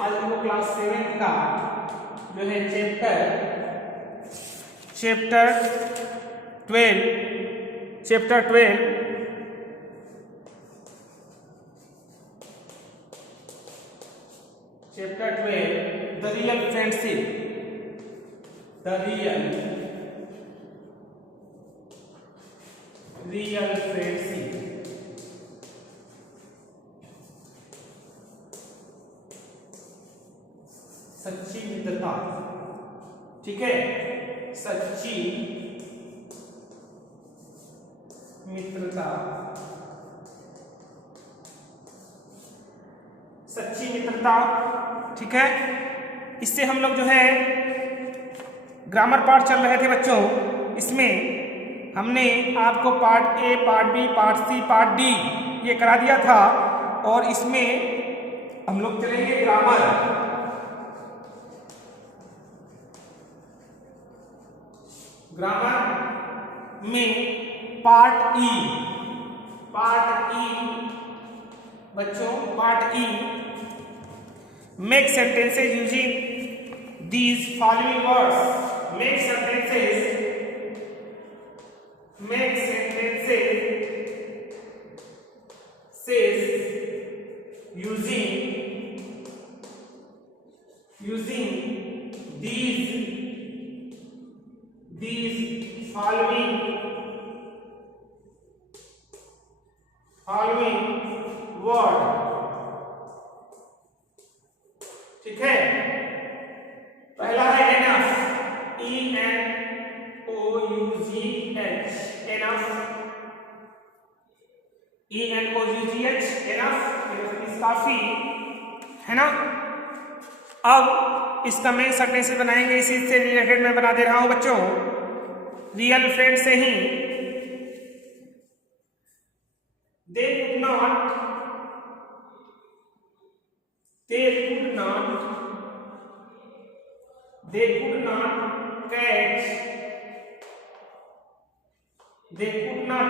आज हमको क्लास 7 का जो है चैप्टर 12 द रियल फ्रेंडशिप, सच्ची मित्रता। ठीक है, सच्ची मित्रता, ठीक है। इससे हम लोग जो है ग्रामर पार्ट चल रहे थे बच्चों, इसमें हमने आपको part A, part B, part C, part D ये करा दिया था, और इसमें हम लोग चलेंगे ग्रामर। में पार्ट ई बच्चों, पार्ट ई, make sentences using these following words. Make sentences using these following word। ठीक है, पहला है एनफ, ENOUGH, एनफ मींस काफी, है ना। अब इसका मैं सेंटेंस बनाएंगे, इसी से रिलेटेड मैं बना दे रहा हूं बच्चों, रियल फ्रेंड से ही। They could not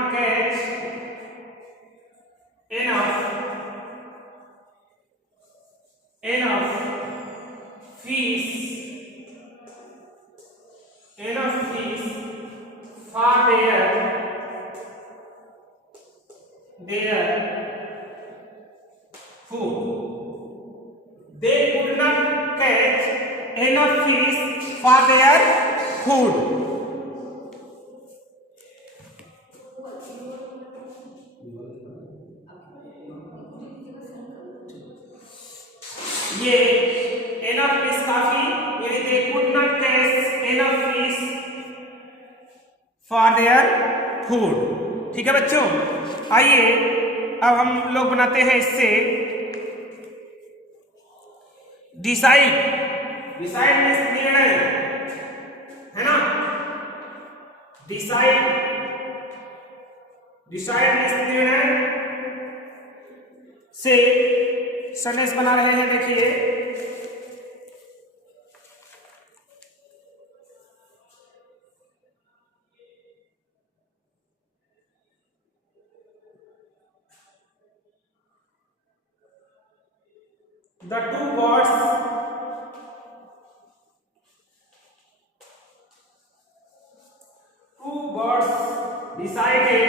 catch enough fish for their food। They could not catch enough fish for their food। ये enough is काफी, यानी they could not catch enough fish for their food। ठीक है बच्चों, आइए अब हम लोग बनाते हैं इससे डिसाइड मीन्स निर्णय, है ना। डिसाइड मीन्स निर्णय से सेंटेंस बना रहे हैं। देखिए, the two birds decided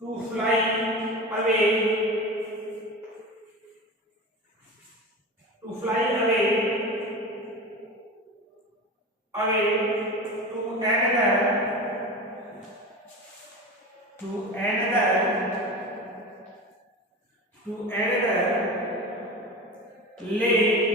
to fly away to another lake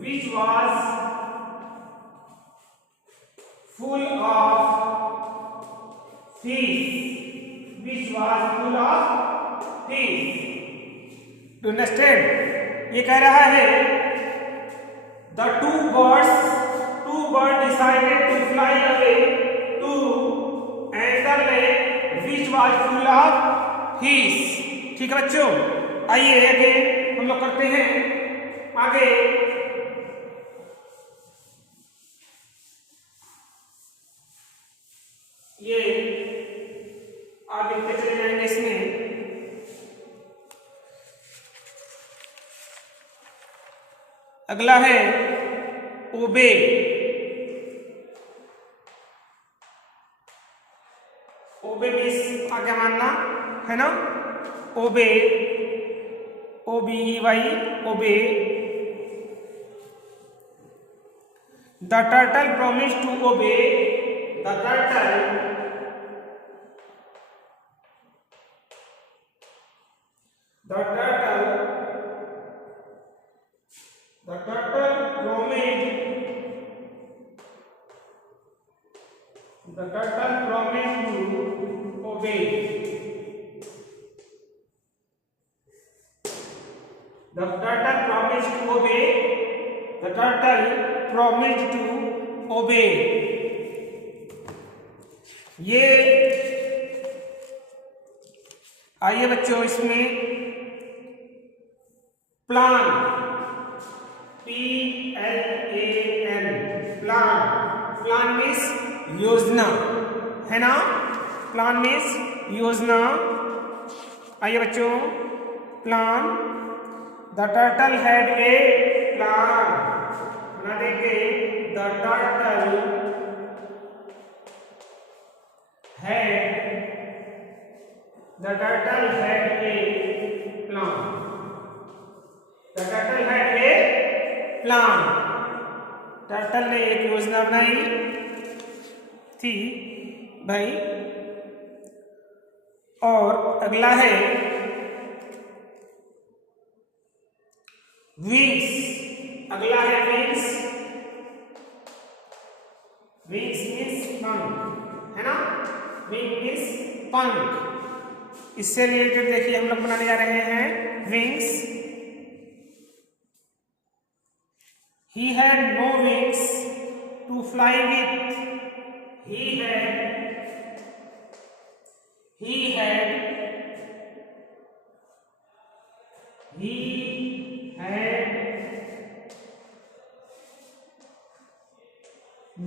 which was full of fish, to understand. ये कह रहा है the two bird decided to fly away to enter lake which was full of fish. ठीक है बच्चों, आइए आगे हम लोग करते हैं आगे। ये आप लिखते चले जाएंगे इसमें। अगला है ओबे। ओबे मीन्स आज्ञा मानना है ना। Obey, OBEY, obey. The turtle promise to obey. The turtle promised to obey. The turtle promised to obey. The turtle promised to obey. ये आइए बच्चों इसमें प्लान, PLAN, प्लान मीन्स योजना है ना। प्लान मीन्स योजना। आइए बच्चों, plan. The turtle had a plan. बना देंगे the turtle had a plan. The turtle had a plan. Turtle ने एक योजना बनाई थी भाई। और अगला है विंग्स। अगला है विंग्स। विंग्स मीन्स पंख है ना। विंग मीन्स पंख। इससे रिलेटेड देखिए हम लोग बनाने जा रहे हैं wings. He had no wings to fly with. He had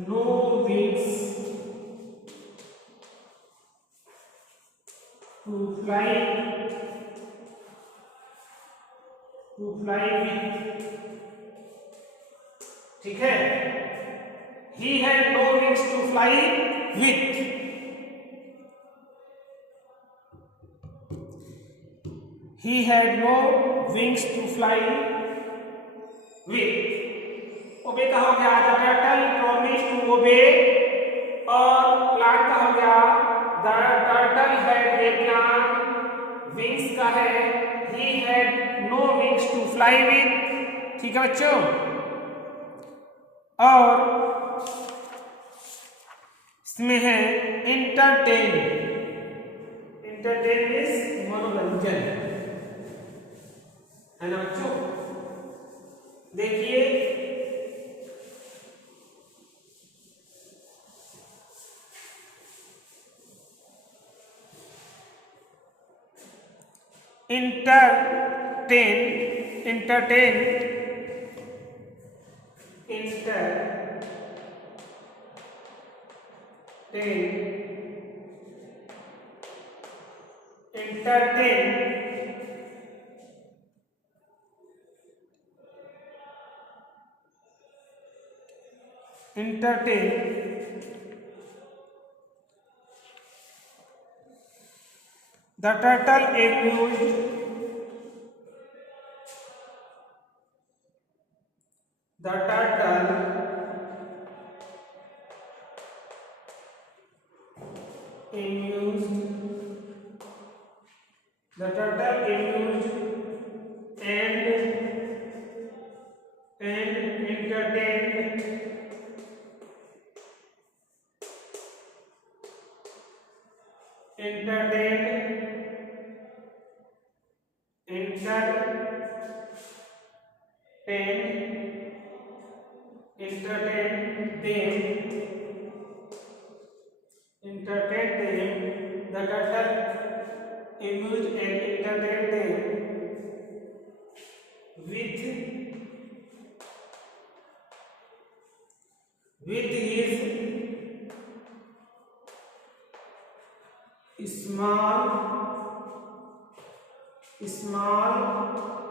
no wings to fly with. ठीक है, he had no wings to fly with. He had no wings to fly with. ओबे का हो गया द टर्टल प्रॉमिस टू ओबे, और प्लान का हो गया the turtle had a plan. Wings का है he had no wings to fly with। ठीक है बच्चों। और इसमें है इंटरटेन। इंटरटेन मीन्स मनोरंजन है ना बच्चों। देखिए entertain the turtle amused the turtle amused and entertained The turtle amused and entertained them with his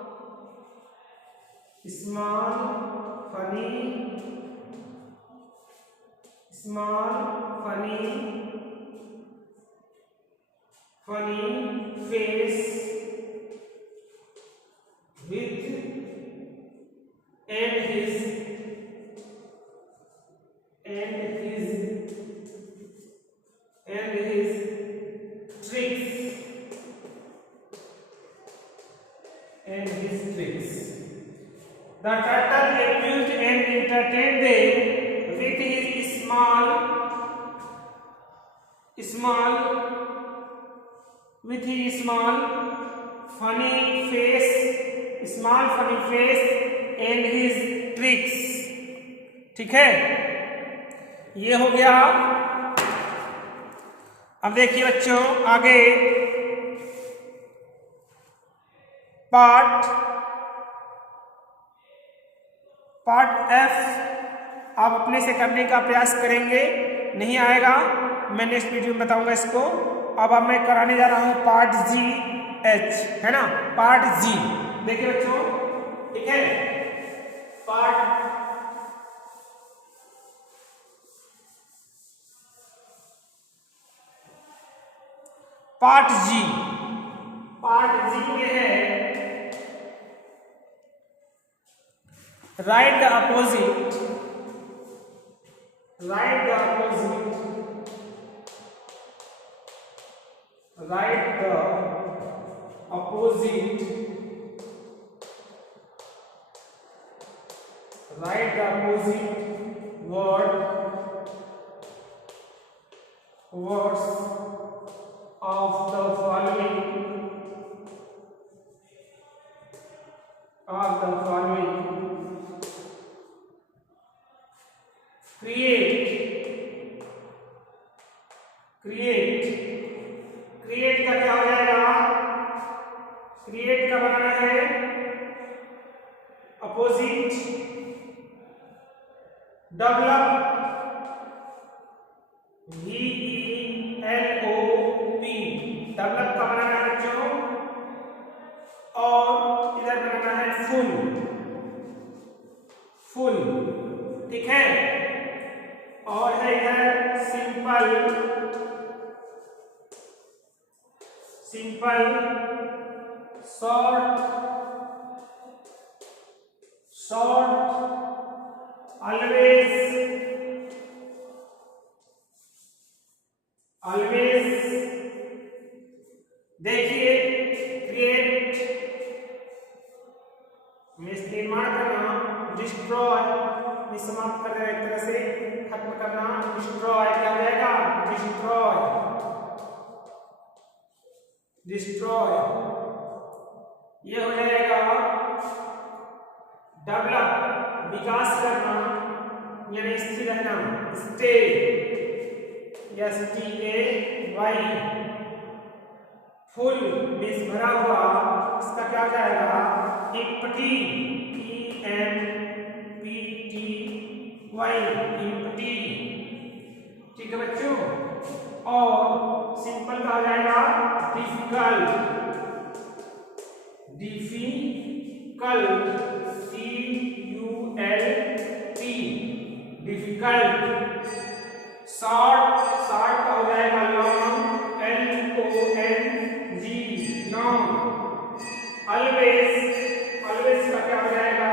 small funny face and his tricks. The turtle amused and entertained them with his small funny face and his tricks. ठीक है, ये हो गया। अब देखिए बच्चों आगे part F आप अपने से करने का प्रयास करेंगे, नहीं आएगा मैं नेक्स्ट वीडियो में बताऊंगा इसको। अब मैं कराने जा रहा हूं पार्ट जी एच, है ना, पार्ट जी। देखिए बच्चों, ठीक है, पार्ट जी में है right the opposite words of the following create का क्या हो जाएगा, create का बनाना है opposite, develop VELOP, डेवलप का बनाना है बच्चों, और इधर बनाना है फुल, ठीक है, और है इधर सिंपल, शॉर्ट, ऑलवेज। देखिए क्रिएट में निर्माण करना, डिस्ट्रॉय में समाप्त करना, एक तरह से खत्म करना, डिस्ट्रॉय क्या हो जाएगा, डिस्ट्रॉय ये हो जाएगा। डेवलप विकास करना यानी स्थिर रहना, स्टे STAY, फुल मीन्स भरा हुआ, इसका क्या हो जाएगा, एम्प्टी EMPTY, एम्प्टी, ठीक है बच्चों। और सिंपल का हो जाएगा डिफिकल्ट CULT, डिफिकल्ट। शॉर्ट का हो जाएगा लॉन्ग, LONG, लॉन्ग। ऑलवेज का क्या हो जाएगा,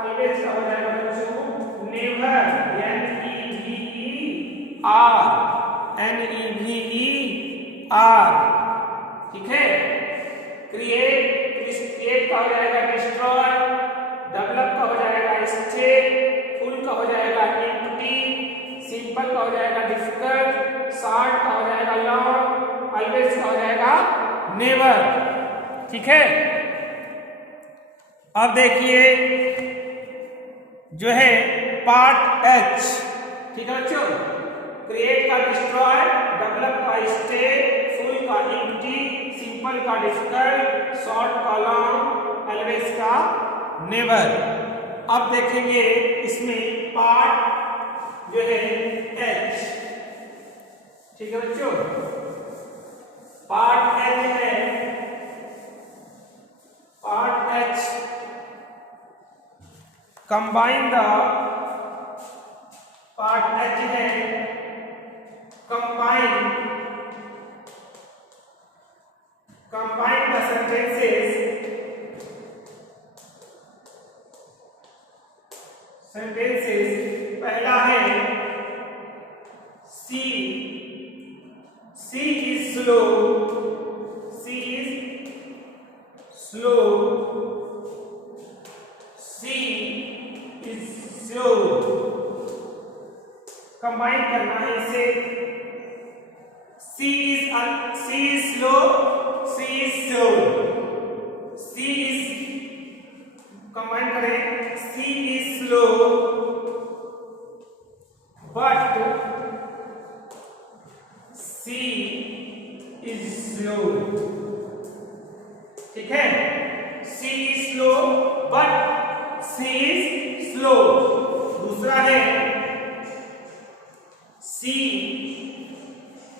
ऑलवेज का हो जाएगा बच्चों नेवर, NEVER, ठीक है। क्रिएट का हो जाएगा डिस्ट्रॉय, डेवलप का हो जाएगा स्टे, फुल का हो जाएगा एम्प्टी, सिंपल का हो जाएगा डिफिकल्ट, शॉर्ट का हो जाएगा लॉन्ग, ऑलवेज का हो जाएगा नेवर, ठीक है। अब देखिए जो है पार्ट एच, ठीक है बच्चों, क्रिएट का डिस्ट्रॉय, डेवलप का स्टे, फुल का एम्प्टी, सिंपल का डिफिकल्ट, शॉर्ट का लॉन्ग, ऑलवेज का नेवर। अब देखेंगे इसमें पार्ट जो है एच, ठीक है बच्चों, पार्ट एच है, part H combine the, part H है कंबाइन द सेंटेंसेस। पहला है she is slow, she is slow, she is slow, combine करना है इसे, she is slow, she is slow, she is, combine करें, she is slow but she is slow, ठीक है, she is slow but she is slow. दूसरा है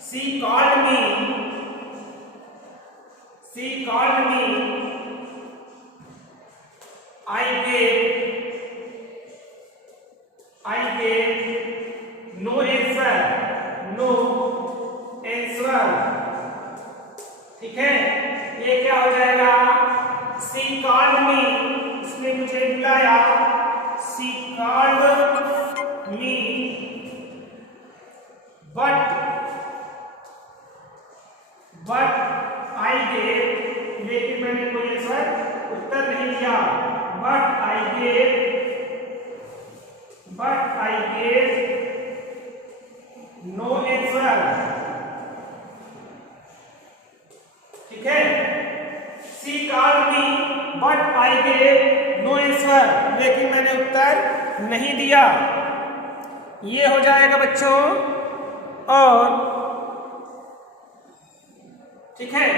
she called me, she called me, I gave no answer, no answer, ठीक है, ये क्या हो जाएगा, she called me, इसने मुझे बुलाया, she called me but I gave, लेकिन मैंने कोई आंसर उत्तर नहीं दिया, but I gave no answer, ठीक है, she called me but I gave no answer, लेकिन मैंने उत्तर नहीं दिया। ये हो जाएगा बच्चों, और ठीक है,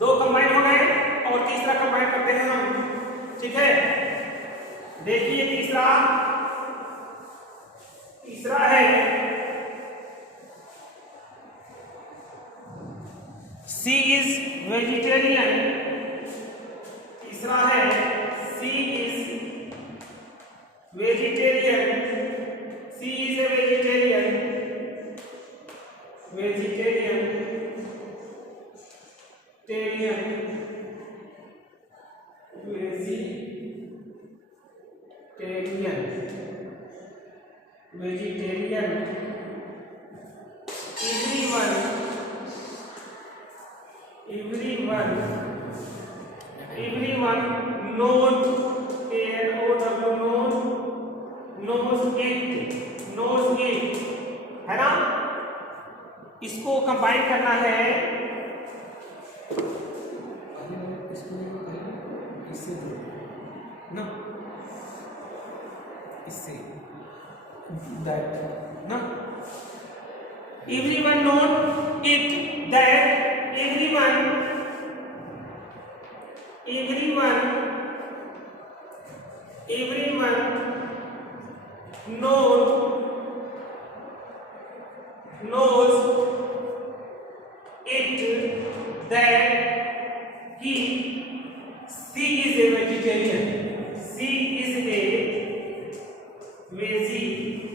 दो कंबाइन हो गए और तीसरा कंबाइन करते हैं हम, ठीक है, देखिए तीसरा है सी इज वेजिटेरियन, तीसरा है she is vegetarian, she is a vegetarian, vegetarian, everyone knows it, है ना, इसको कंबाइन करना है, इससे ना, इससे that ना, everyone knows it that everyone knows it that she is a vegetarian, she is a vegetarian,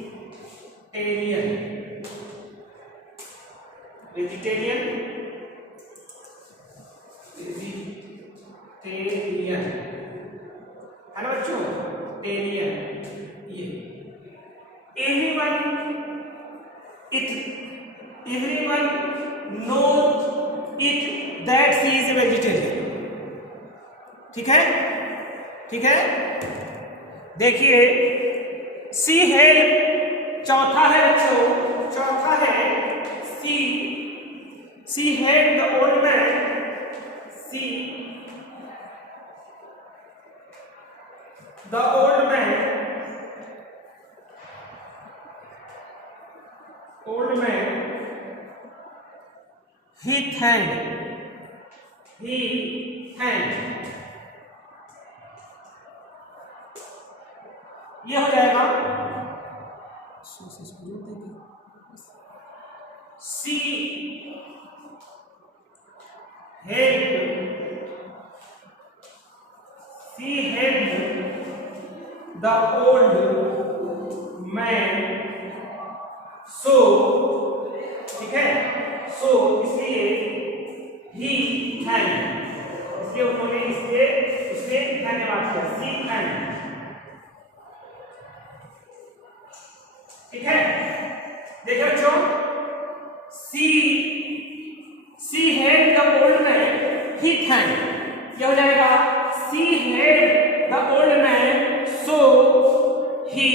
है ना बच्चों, टेरियन, ये everyone knows it that she is a vegetarian, ठीक है, देखिए सी है, चौथा है बच्चों, चौथा है सी had the old man, see the old man he thanked ये हो जाएगा सी helped the old man so, ठीक है, so इसलिए he thanked, इसलिए उन्होंने उसने धन्यवाद किया, she thanked, ठीक है। देखिए बच्चों, she helped the old man, he thanked, क्या हो जाएगा she helped the old man so he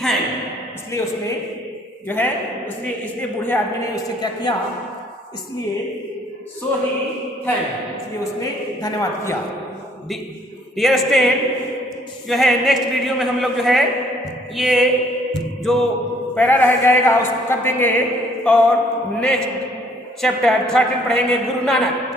thanked, इसलिए उसने जो है इसलिए बूढ़े आदमी ने उससे क्या किया, इसलिए सो ही थैंक, इसलिए उसने धन्यवाद किया। डियर स्टूडेंट, जो है नेक्स्ट वीडियो में हम लोग जो है ये जो पैरा रह जाएगा उसको कर देंगे और नेक्स्ट चैप्टर 13 पढ़ेंगे गुरु नानक।